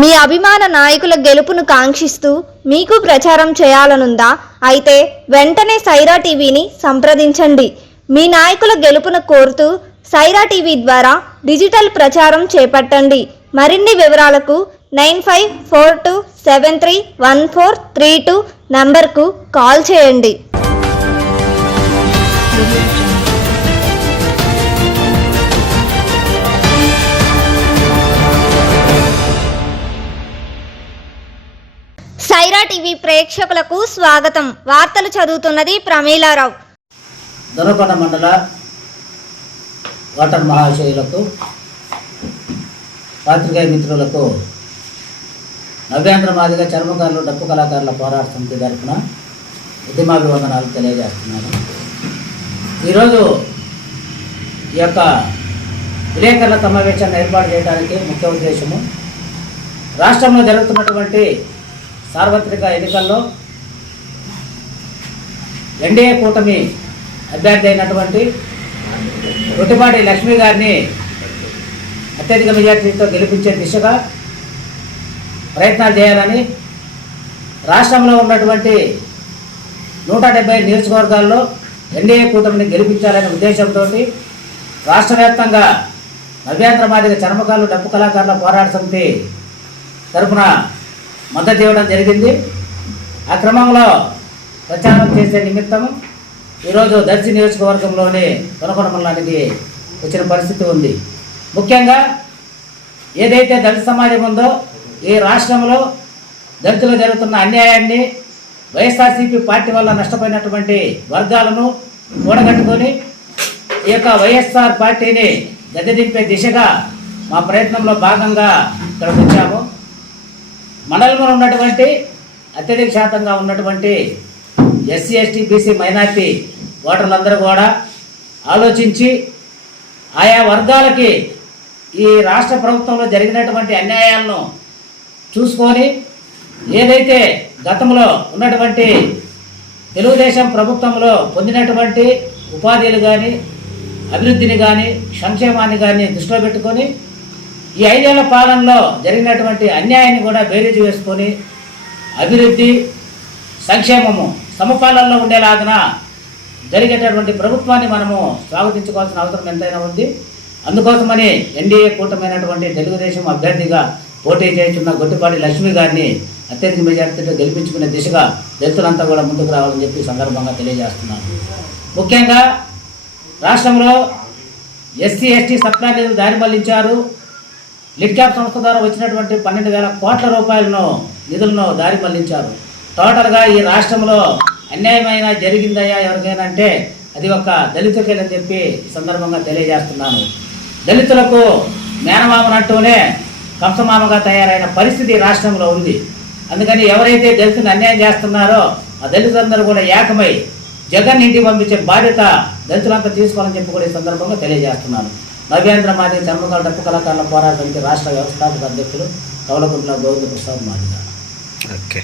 మీ అభిమాన నాయకుల గెలుపును కాంక్షిస్తూ మీకు ప్రచారం చేయాలనుందా? అయితే వెంటనే సైరా టీవీని సంప్రదించండి. మీ నాయకుల గెలుపును కోరుతూ సైరా టీవీ ద్వారా డిజిటల్ ప్రచారం చేపట్టండి. మరిన్ని వివరాలకు nine five four two seven three one four three two నంబర్కు కాల్ చేయండి. టీవీ ప్రేక్షకులకు స్వాగతం. వార్తలు చదువుతున్నది ప్రమీలారావు. దొరకొండ మండల వాటర్ మహాశయులకు పాత్రికేయ మిత్రులకు నవ్యాంధ్ర మాదిగ చర్మకారులు డప్పు కళాకారుల పోరాట సమితి తరఫున ఉద్యమాభివందనాలు తెలియజేస్తున్నాను. ఈరోజు ఈ యొక్క విలేకరుల సమావేశాన్ని ఏర్పాటు చేయడానికి ముఖ్య ఉద్దేశము రాష్ట్రంలో జరుగుతున్నటువంటి సార్వత్రిక ఎన్నికల్లో ఎన్డీఏ కూటమి అభ్యర్థి అయినటువంటి రొట్టిపాటి లక్ష్మి గారిని అత్యధిక మెజార్టీతో గెలిపించే దిశగా ప్రయత్నాలు చేయాలని రాష్ట్రంలో ఉన్నటువంటి నూట డెబ్బై నియోజకవర్గాల్లో ఎన్డీఏ కూటమిని గెలిపించాలనే ఉద్దేశంతో రాష్ట్ర వ్యాప్తంగా నవ్యాంధ్ర మాదిక చర్మకారులు డప్పు కళాకారుల పోరాట సమితి తరఫున మద్దతు ఇవ్వడం జరిగింది. ఆ క్రమంలో ప్రచారం చేసే నిమిత్తం ఈరోజు దర్శి నియోజకవర్గంలోని కొనకొండ మండలానికి వచ్చిన పరిస్థితి ఉంది. ముఖ్యంగా ఏదైతే దళిత సమాజం ఉందో ఈ రాష్ట్రంలో దళితులు జరుగుతున్న అన్యాయాన్ని వైఎస్ఆర్సీపీ పార్టీ వల్ల నష్టపోయినటువంటి వర్గాలను కూడగట్టుకొని ఈ యొక్క వైఎస్ఆర్ పార్టీని గద్దెదింపే దిశగా మా ప్రయత్నంలో భాగంగా ఇక్కడికి వచ్చాము. మండలంలో ఉన్నటువంటి అత్యధిక శాతంగా ఉన్నటువంటి ఎస్సీ ఎస్టీ బీసీ మైనార్టీ ఓటర్లందరూ కూడా ఆలోచించి ఆయా వర్గాలకి ఈ రాష్ట్ర ప్రభుత్వంలో జరిగినటువంటి అన్యాయాలను చూసుకొని ఏదైతే గతంలో ఉన్నటువంటి తెలుగుదేశం ప్రభుత్వంలో పొందినటువంటి ఉపాధిలు కానీ అభివృద్ధిని కానీ సంక్షేమాన్ని కానీ దృష్టిలో పెట్టుకొని ఈ ఐదేళ్ళ పాలనలో జరిగినటువంటి అన్యాయాన్ని కూడా బేరీజు వేసుకొని అభివృద్ధి సంక్షేమము సమపాలనలో ఉండేలాగిన జరిగేటటువంటి ప్రభుత్వాన్ని మనము స్వాగతించుకోవాల్సిన అవసరం ఎంతైనా ఉంది. అందుకోసమని ఎన్డీఏ కూటమైనటువంటి తెలుగుదేశం అభ్యర్థిగా పోటీ చేస్తున్న గొట్టిపాటి లక్ష్మి గారిని అత్యధిక మెజార్టీతో గెలిపించుకునే దిశగా దళితులంతా కూడా ముందుకు రావాలని చెప్పి సందర్భంగా తెలియజేస్తున్నాను. ముఖ్యంగా రాష్ట్రంలో ఎస్సీ ఎస్టీ సప్లా నిధులు దారి మళ్ళించారు. లిడ్ క్యాప్ సంస్థ ద్వారా వచ్చినటువంటి పన్నెండు వేల కోట్ల రూపాయలను నిధులను దారి మళ్ళించారు. టోటల్గా ఈ రాష్ట్రంలో అన్యాయమైన జరిగిందయ్యా ఎవరికైనా అంటే అది ఒక దళితుకేనని చెప్పి సందర్భంగా తెలియజేస్తున్నాను. దళితులకు మేనమామనట్టునే కంసమామగా తయారైన పరిస్థితి రాష్ట్రంలో ఉంది. అందుకని ఎవరైతే దళితుని అన్యాయం చేస్తున్నారో ఆ దళితులందరూ కూడా ఏకమై జగన్ ఇంటికి పంపించే బాధ్యత దళితులంతా తీసుకోవాలని చెప్పి కూడా ఈ సందర్భంగా తెలియజేస్తున్నాను. నవ్యాంధ్ర మాది చర్మకాల డప్పు కళాకారుల పోరాటానికి రాష్ట్ర వ్యవస్థాపక అధ్యక్షులు కవలకుంట్ల గోవింద ప్రసాద్ మాదిగా. ఓకే.